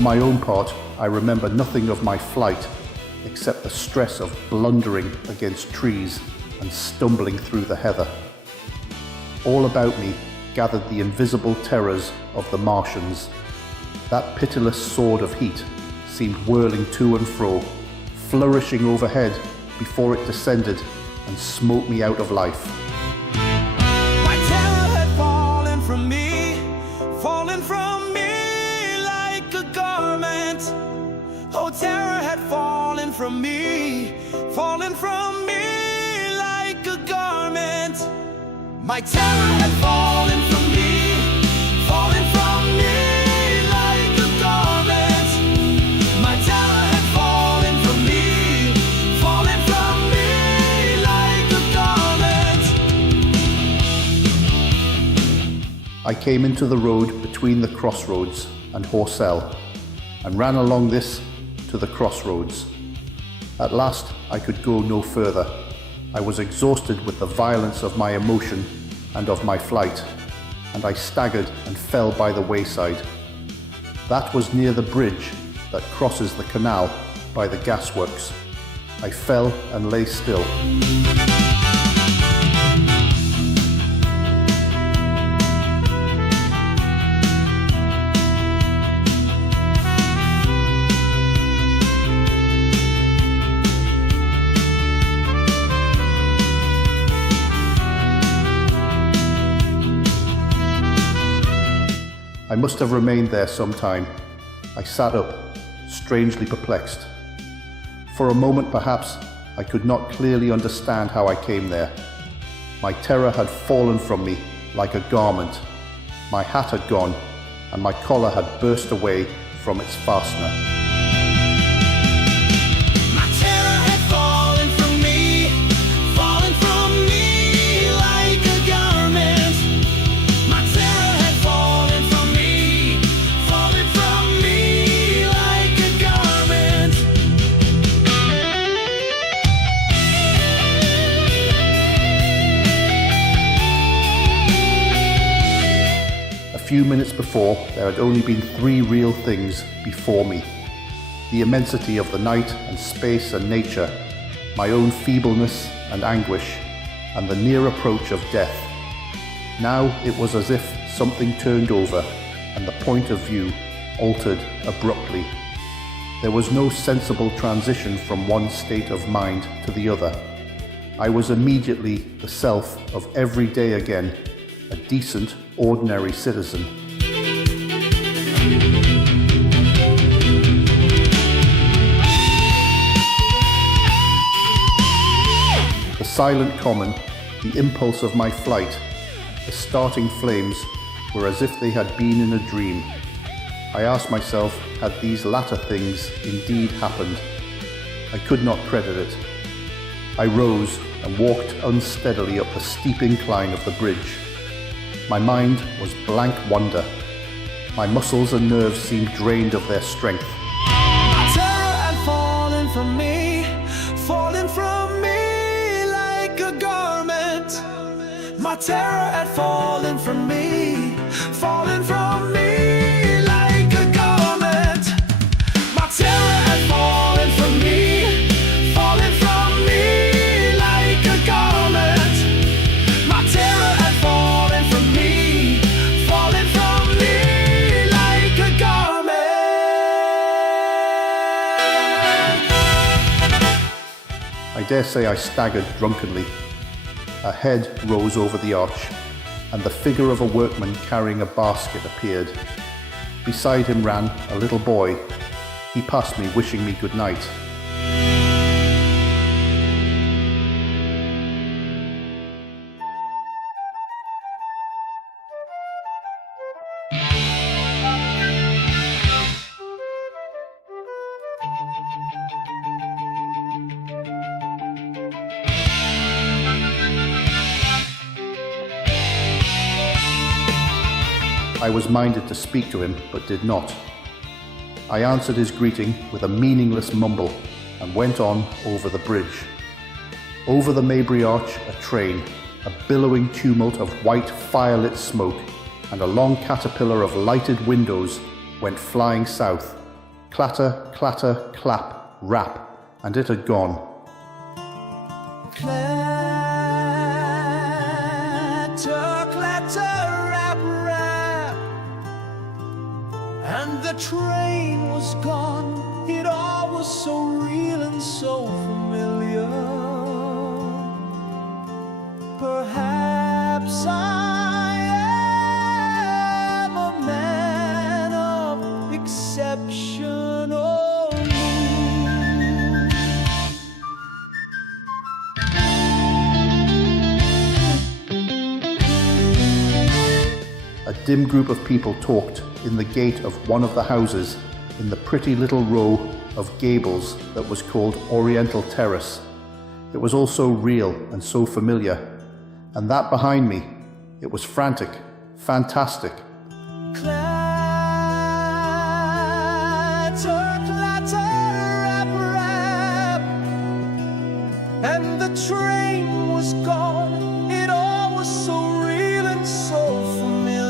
For my own part, I remember nothing of my flight except the stress of blundering against trees and stumbling through the heather. All about me gathered the invisible terrors of the Martians. That pitiless sword of heat seemed whirling to and fro, flourishing overhead before it descended and smote me out of life. My terror had fallen from me like a garment. Oh, terror had fallen from me like a garment. My terror had fallen from me like a garment. My terror had fallen from me like a garment. I came into the road between the crossroads and Horsell, and ran along this to the crossroads. At last I could go no further. I was exhausted with the violence of my emotion and of my flight, and I staggered and fell by the wayside. That was near the bridge that crosses the canal by the gasworks. I fell and lay still. I must have remained there some time. I sat up, strangely perplexed. For a moment, perhaps, I could not clearly understand how I came there. My terror had fallen from me like a garment. My hat had gone, and my collar had burst away from its fastener. My terror had fallen from me like a garment. My terror had fallen from me like a garment. A few minutes before, there had only been 3 real things before me: the immensity of the night and space and nature, my own feebleness and anguish, and the near approach of death. Now it was as if something turned over and the point of view altered abruptly. There was no sensible transition from one state of mind to the other. I was immediately the self of every day again, a decent, ordinary citizen. The silent common, the impulse of my flight, the starting flames were as if they had been in a dream. I asked myself, had these latter things indeed happened? I could not credit it. I rose and walked unsteadily up the steep incline of the bridge. My mind was blank wonder. My muscles and nerves seemed drained of their strength. My terror had fallen from me like a garment. My terror had fallen from me like a garment. My terror had fallen from me like a garment. My terror had fallen from me like a garment. I dare say I staggered drunkenly. A head rose over the arch, and the figure of a workman carrying a basket appeared. Beside him ran a little boy. He passed me, wishing me good night. I was minded to speak to him, but did not. I answered his greeting with a meaningless mumble and went on over the bridge. Over the Maybury arch, a train, a billowing tumult of white fire-lit smoke, and a long caterpillar of lighted windows went flying south, Clatter, clatter, clap, rap, and it had gone. Clatter, clatter, rap, rap, and the train was gone. It all was so real and so familiar. Perhaps I am a man of exceptional mood. A dim group of people talked in the gate of one of the houses in the pretty little row of gables that was called Oriental Terrace. It was all so real and so familiar. And that behind me, it was frantic, fantastic. Clatter, clatter, rap, rap, and the train was gone. It all was so real and so familiar.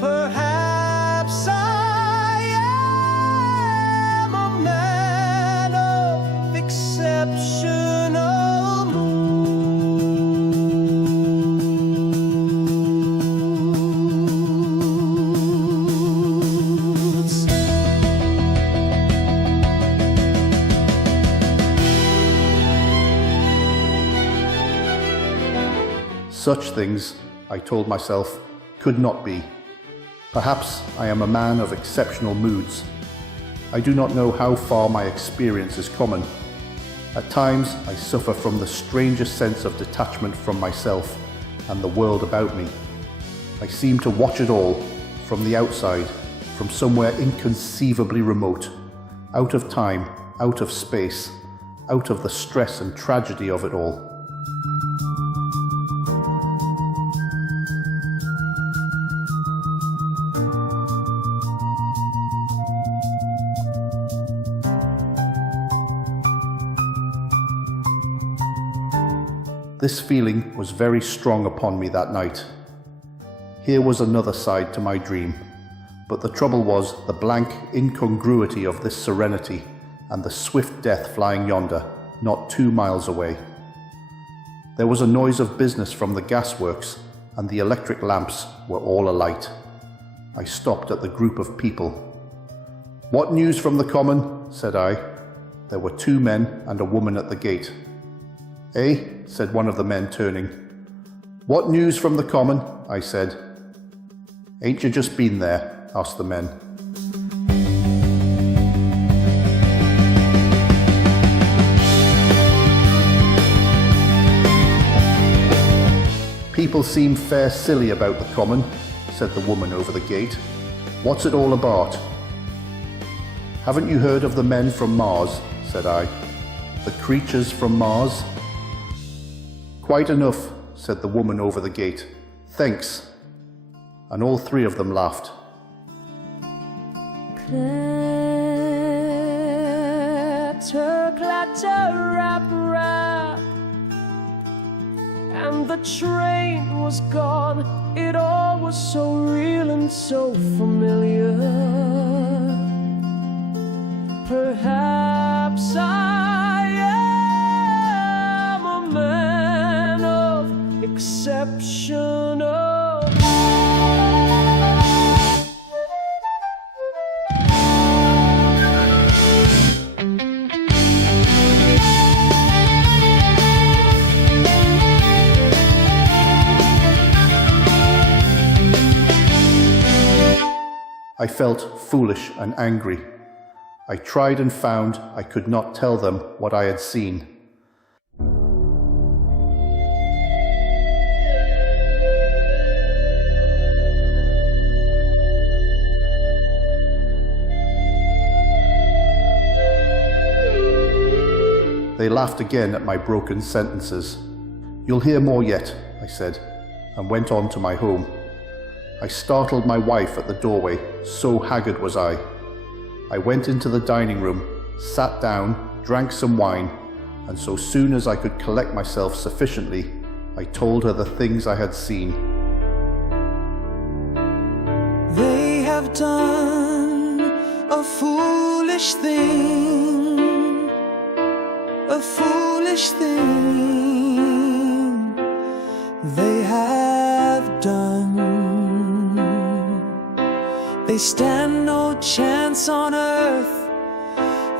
Perhaps I am a man of exceptional. Such things, I told myself, could not be. Perhaps I am a man of exceptional moods. I do not know how far my experience is common. At times, I suffer from the strangest sense of detachment from myself and the world about me. I seem to watch it all, from the outside, from somewhere inconceivably remote, out of time, out of space, out of the stress and tragedy of it all. This feeling was very strong upon me that night. Here was another side to my dream, but the trouble was the blank incongruity of this serenity and the swift death flying yonder, not 2 miles away. There was a noise of business from the gasworks, and the electric lamps were all alight. I stopped at the group of people. "What news from the common?" said I. There were 2 men and a woman at the gate. "Eh?" said one of the men, turning. "What news from the common?" I said. "Ain't you just been there?" asked the men. "People seem fair silly about the common," said the woman over the gate. "What's it all about?" "Haven't you heard of the men from Mars?" said I. "The creatures from Mars?" "Quite enough," said the woman over the gate. "Thanks." And all 3 of them laughed. Clatter, clatter, rap, rap, and the train was gone. It all was so real and so familiar. Perhaps I am a man of exceptional. I felt foolish and angry. I tried and found I could not tell them what I had seen. They laughed again at my broken sentences. "You'll hear more yet," I said, and went on to my home. I startled my wife at the doorway, so haggard was I. I went into the dining room, sat down, drank some wine, and so soon as I could collect myself sufficiently, I told her the things I had seen. They have have done a foolish thing, a foolish thing. They have done. They stand no chance on earth.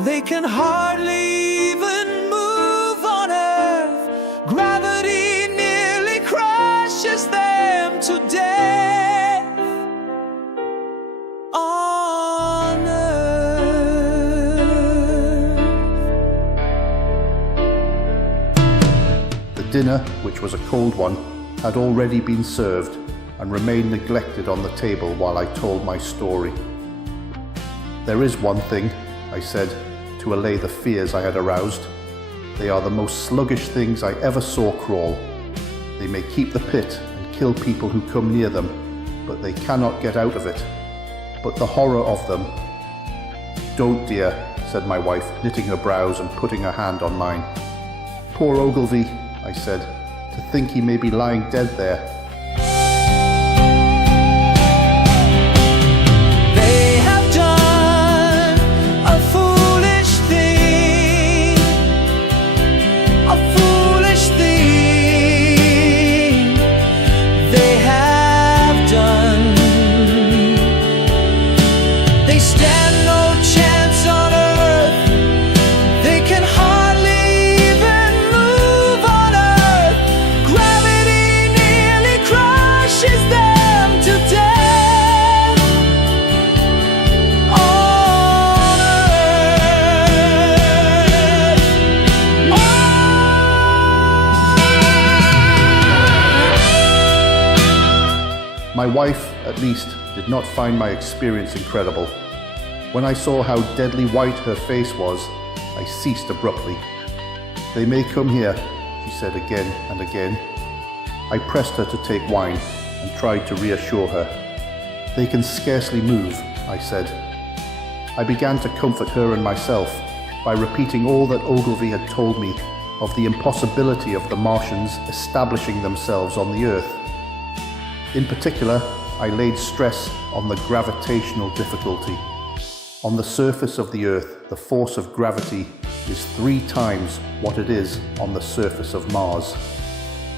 They can hardly even move on earth. Gravity nearly crushes them to death on earth. The dinner, which was a cold one, had already been served and remained neglected on the table while I told my story. "There is one thing," I said, to allay the fears I had aroused. "They are the most sluggish things I ever saw crawl. They may keep the pit and kill people who come near them, but they cannot get out of it. But the horror of them—" "Don't, dear," said my wife, knitting her brows and putting her hand on mine. "Poor Ogilvy," I said, "to think he may be lying dead there." My wife, at least, did not find my experience incredible. When I saw how deadly white her face was, I ceased abruptly. "They may come here," she said again and again. I pressed her to take wine and tried to reassure her. "They can scarcely move," I said. I began to comfort her and myself by repeating all that Ogilvy had told me of the impossibility of the Martians establishing themselves on the Earth. In particular, I laid stress on the gravitational difficulty. On the surface of the Earth, the force of gravity is 3 times what it is on the surface of Mars.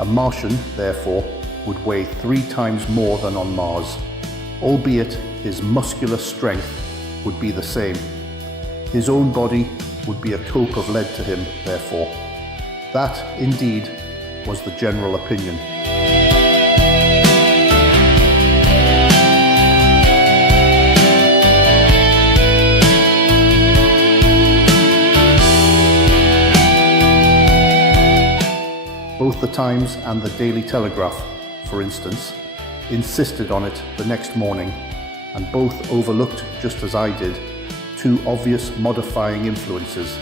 A Martian, therefore, would weigh 3 times more than on Mars, albeit his muscular strength would be the same. His own body would be a cope of lead to him, therefore. That, indeed, was the general opinion. Both the Times and the Daily Telegraph, for instance, insisted on it the next morning, and both overlooked, just as I did, 2 obvious modifying influences.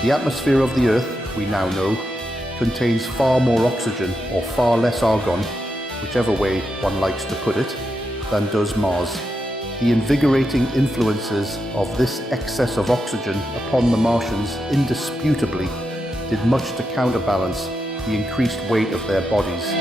The atmosphere of the Earth, we now know, contains far more oxygen or far less argon, whichever way one likes to put it, than does Mars. The invigorating influences of this excess of oxygen upon the Martians indisputably did much to counterbalance the increased weight of their bodies.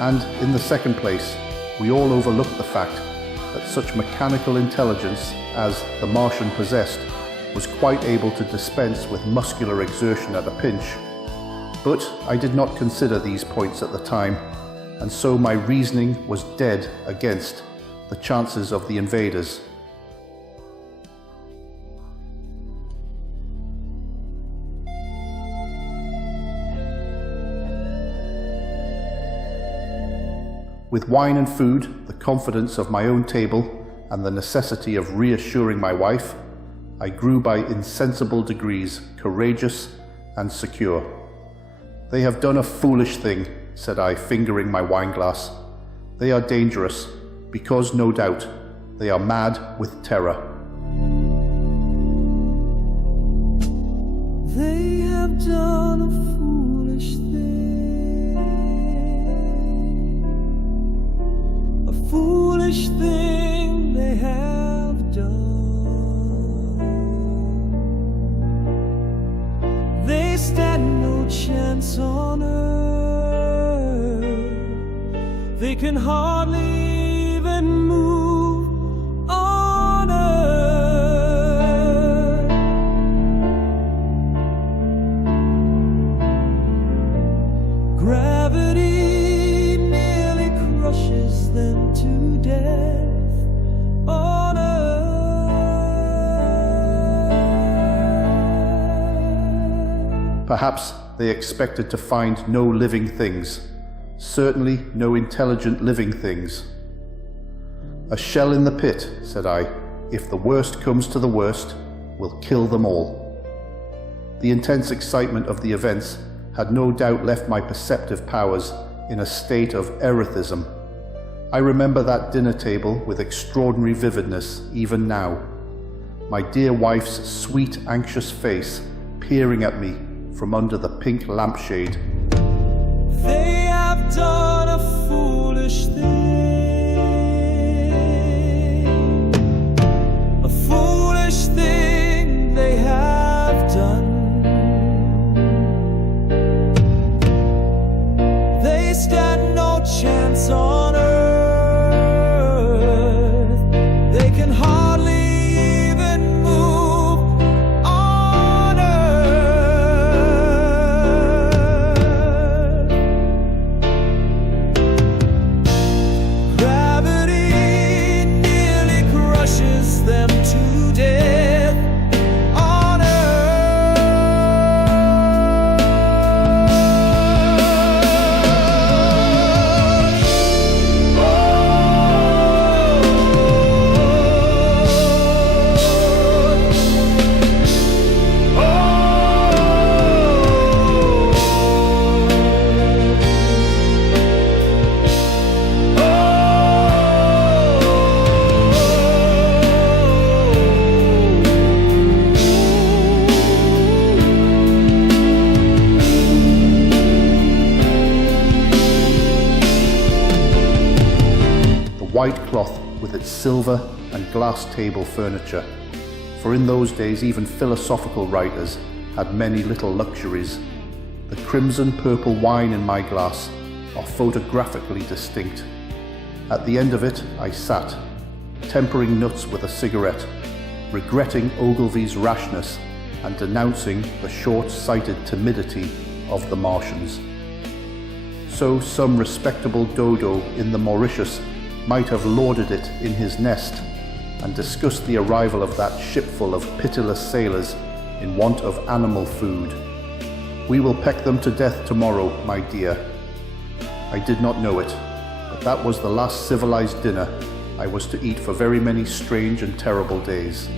And in the second place, we all overlooked the fact that such mechanical intelligence as the Martian possessed was quite able to dispense with muscular exertion at a pinch. But I did not consider these points at the time, and so my reasoning was dead against the chances of the invaders. With wine and food, the confidence of my own table, and the necessity of reassuring my wife, I grew by insensible degrees courageous and secure. "They have done a foolish thing," said I, fingering my wineglass. "They are dangerous, because no doubt they are mad with terror." They have done a foolish thing, a foolish thing they have done. They stand no chance on earth, they can hardly even move on earth. Gravity nearly crushes them to death on earth. Perhaps they expected to find no living things, certainly no intelligent living things. "A shell in the pit," said I. "If the worst comes to the worst, we'll kill them all." The intense excitement of the events had no doubt left my perceptive powers in a state of erethism. I remember that dinner table with extraordinary vividness even now. My dear wife's sweet, anxious face peering at me from under the pink lampshade. They have done a foolish thing, a foolish thing they have done. They stand no chance on earth, they can hardly even move on earth. Gravity nearly crushes them to death on White cloth with its silver and glass table furniture, for in those days even philosophical writers had many little luxuries. The crimson purple wine in my glass are photographically distinct. At the end of it I sat, tempering nuts with a cigarette, regretting Ogilvy's rashness and denouncing the short-sighted timidity of the Martians. So some respectable dodo in the Mauritius might have lauded it in his nest and discussed the arrival of that shipful of pitiless sailors in want of animal food. "We will peck them to death tomorrow, my dear." I did not know it, but that was the last civilized dinner I was to eat for very many strange and terrible days.